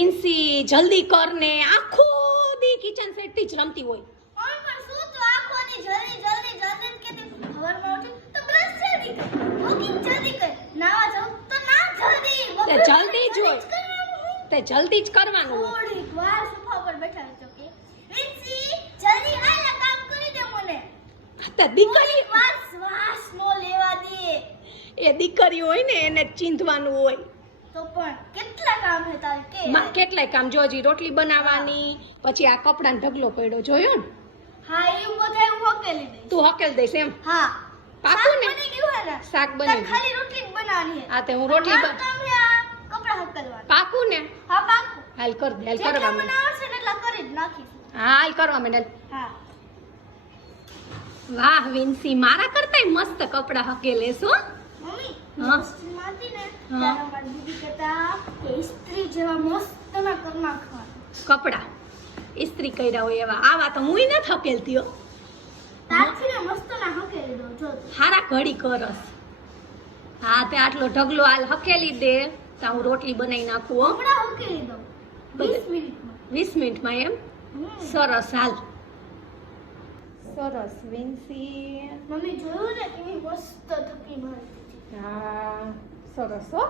Vinci જલ્દી કર ને, આખો દી કિચન સેટ થી જ રમતી હોય. પણ શું તો આખો દી જલ્દી કેતી સવારમાં ઉઠી તો બ્રશ જલ્દી કર, વોકિંગ જલ્દી કર, નાવા જાવ તો ના જલ્દી. તે જલ્દી જ હોય, તે જલ્દી જ કરવાનું હોય. થોડીક વાર સોફા પર બેઠા છો કે વિન્સી જલ્દી આલા કામ કરી દે મને. તે દીકરી વાર શ્વાસ નો લેવા દે. એ દીકરી હોય ને એને ચીંધવાનું હોય. તો પણ કેટલા કામ હે તારે કે કેટલાય કામ જોજી, રોટલી બનાવવાની, પછી આ કપડાનો ઢગલો પડ્યો જોયો ને. હા એવું બધા હું હકેલી દઈશ. તું હકેલ દઈશ એમ? હા પાકું ને? બની ગયું હે ને? શાક બની ગયું. ખાલી રોટલી જ બનાવવાની હે. હા તે હું રોટલી મારું કામ હે આ કપડા હકેલવાના. પાકું ને? હા પાકું. હાલ કર દે, હાલ કરવા જેટલા માંડ. બનાવશે ને એટલા કરી જ નાખીશ. હા હાલ કરવા માંડ. હા વાહ વિન્સી, મારા કરતાંય મસ્ત કપડા હકેલે છો. મમ્મી હા. મસ્તી માતી ને હા. ત્યારે મારી દીદી કહેતા કે ઇસ્ત્રી જેવા મસ્ત ના કર નાખવા. કપડા ઇસ્ત્રી કર્યા હોય એવા. આવા તો હુંય નથી હકેલતી હો. તારથી ને મસ્ત ના હકેલી દો જો તું. હારા ઘડી કરસ. હા તે આટલો ઢગલો હાલ હકેલી દે તો હું રોટલી બનાવી નાખું હો. હમણાં હકેલી દો 20 મિનિટમાં. 20 મિનિટમાં એમ? હમ. સરસ હાલ. સરસ વિન્સી. મમ્મી જોયું ને કેવી મસ્ત થકી મારી. હા સરસ હો.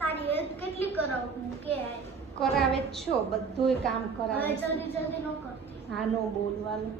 તારી હેલ્પ કેટલી કરાવું કે કરાવે જ છો, બધુંય કામ હવે કરાવે છે. જલ્દી ન કરતી. હા નો બોલવાનું.